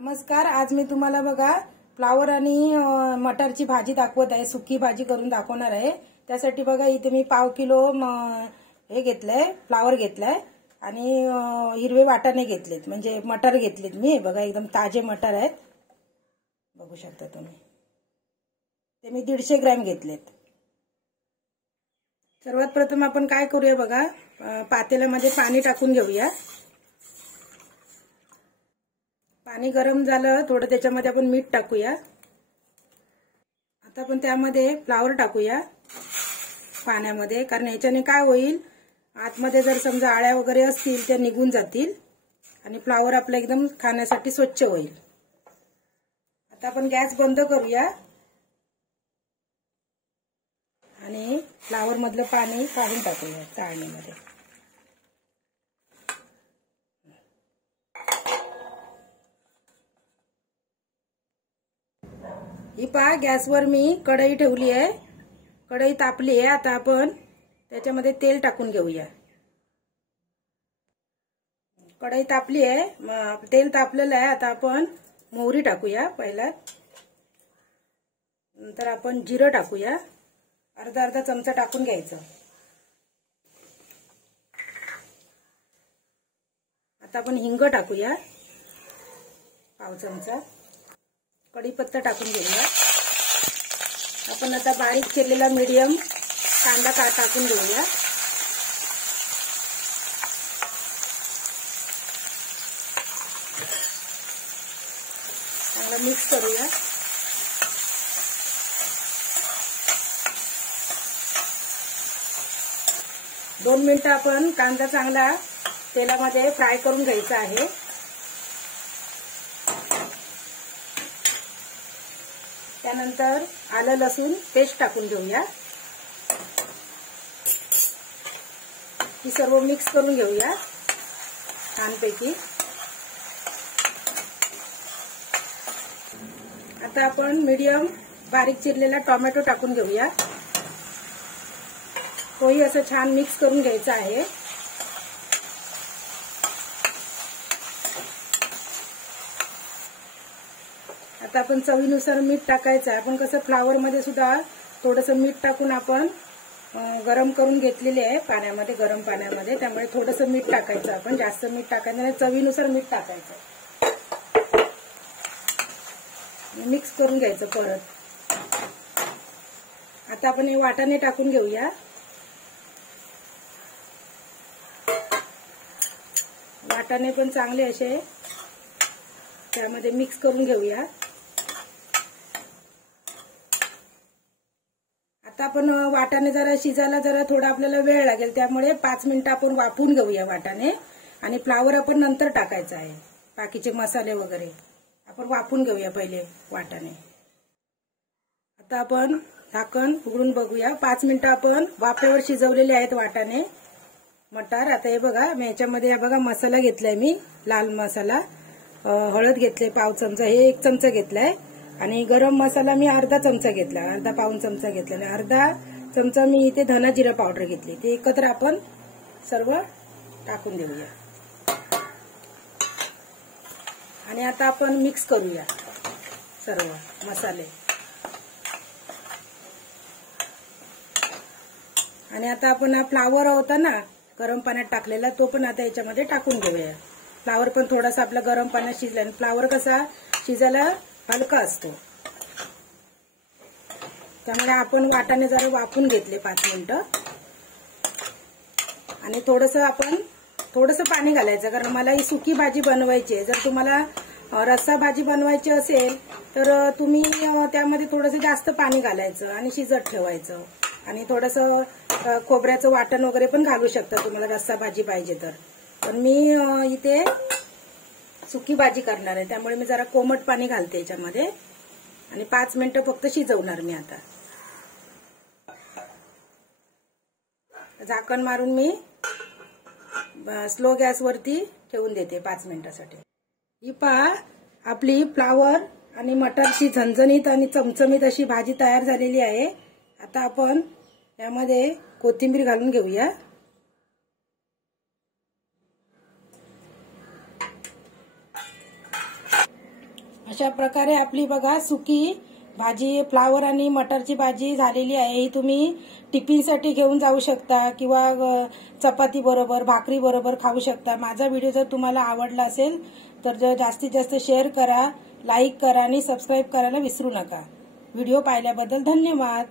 नमस्कार। आज मी तुम्हाला बघा फ्लावर आणि मटरची भाजी दाखवत आहे। सुकी भाजी करून दाखवणार आहे। त्यासाठी बघा इथे मी पाव किलो हे घेतलंय, फ्लावर घेतलाय आणि हिरवे वाटाणे घेतलेत, म्हणजे मटर घेतलेत मी। बघा एकदम ताजे मटर आहेत, बघू शकता तुम्ही। ते मी 150 ग्रॅम घेतलेत। सर्वात प्रथम आपण काय करूया बघा, पातेल्यामध्ये पाणी टाकून घेऊया। पाणी गरम झालं थोडं, त्याच्यामध्ये आपण मीठ टाकूया। आता आपण त्यामध्ये फ्लावर टाकूया पाण्यामध्ये, कारण याच्याने काय होईल, आतमध्ये जर समजा आळ्या वगैरे असतील त्या निघून जातील आणि फ्लावर आपलं एकदम खाण्यासाठी स्वच्छ होईल। आता आपण गॅस बंद करूया आणि फ्लावर मधलं पाणी काढून टाकूया चाळणीमध्ये। ही पहा, गॅसवर मी कढई ठेवली आहे। कढई तापली आहे। आता आपण त्याच्यामध्ये तेल टाकून घेऊया। कढई तापली आहे, तेल तापलेलं आहे। आता आपण मोहरी टाकूया पहिला, नंतर आपण जिरं टाकूया, अर्धा चमचा टाकून घ्यायचं। आता आपण हिंग टाकूया, पाव चमचा। कढीपत्ता टाकून घेऊया। आपण आता बारीक केलेला मीडियम कांदा टाकून घेऊया। चांगला मिक्स करूया। दोन मिनिटं आपण कांदा चांगला तेलामध्ये फ्राय करून घ्यायचा आहे। त्यानंतर आलं लसूण पेस्ट टाकून घेऊया। ही सर्व मिक्स करून घेऊया छानपैकी। आता आपण मीडियम बारीक चिरलेला टोमॅटो टाकून घेऊया। तोही असं छान मिक्स करून घ्यायचा आहे। आता आपण चवीनुसार मीठ टाकायचं आहे। आपण कसं फ्लावर मध्ये सुद्धा थोडंसं मीठ टाकून आपण गरम करून घेतलेले आहे पाण्यामध्ये, गरम पाण्यामध्ये, त्यामुळे थोडंसं मीठ टाकायचं। आपण जास्त मीठ टाकायचं नाही, चवीनुसार मीठ टाकायचं। मिक्स करून घ्यायचं परत। आता आपण हे वाटाणे टाकून घेऊया। वाटाणे पण चांगले असे त्यामध्ये मिक्स करून घेऊया। आता आपण वाटाणे जरा शिजायला जरा थोडा आपल्याला वेळ लागेल, त्यामुळे 5 मिनिटं आपण वाफवून घेऊया वाटाणे। आणि फ्लावर आपण नंतर टाकायचं आहे, बाकीचे मसाले वगैरे आपण वाफवून घेऊया पहिले वाटाणे। आता आपण झाकण उघडून बघूया। 5 मिनिटं आपण वाफेवर शिजवलेले आहेत वाटाणे मटार। आता हे बघा, मी याच्यामध्ये बघा मसाला घेतलाय, मी लाल मसाला, हळद घेतले पाव चमचा, हे 1 चमचा घेतलाय, आणि गरम मसाला मी अर्धा चमचा घेतला, अर्धा पाऊण चमचा घेतला, आणि अर्धा चमचा मी इथे धना जिरा पावडर घेतली। ते एकत्र आपण सर्व टाकून देऊया आणि आता आपण मिक्स करूया सर्व मसाले। आणि आता आपण हा फ्लावर होता ना गरम पाण्यात टाकलेला, तो पण आता याच्यामध्ये टाकून घेऊया। फ्लावर पण थोडासा आपला गरम पाण्यात शिजला, आणि फ्लावर कसा शिजायला हलका असतो, त्यामुळे आपण वाटाणे जरा वाफून घेतले 5 मिनिटं। आणि थोडंसं पाणी घालायचं, कारण मला ही सुकी भाजी बनवायची आहे। जर तुम्हाला रस्सा भाजी बनवायची असेल तर तुम्ही त्यामध्ये थोडंसं जास्त पाणी घालायचं आणि शिजत ठेवायचं। आणि थोडंसं खोबऱ्याचं वाटण वगैरे पण घालू शकता तुम्हाला रस्सा भाजी पाहिजे तर। पण मी इथे सुकी भाजी करणार आहे, त्यामुळे मी जरा कोमट पाणी घालते याच्यामध्ये, आणि 5 मिनिटं फक्त शिजवणार मी। आता झाकण मारून मी स्लो गॅसवरती ठेवून देते 5 मिनिटासाठी। ही पहा, आपली फ्लावर आणि मटरची झणझणीत आणि चमचमीत अशी भाजी तयार झालेली आहे। आता आपण यामध्ये कोथिंबीर घालून घेऊया। अशा प्रकारे आपली बघा सुकी भाजी फ्लावर आणि मटरची भाजी झालेली आहे। ही तुम्ही टिफिनसाठी घेऊन जाऊ शकता किंवा चपाती बरोबर भाकरी बरोबर खाऊ शकता। माझा व्हिडिओ जर तुम्हाला आवडला असेल तर जास्तीत जास्त शेअर करा, लाईक करा आणि सबस्क्राईब करायला विसरू नका। व्हिडिओ पाहिल्याबद्दल धन्यवाद।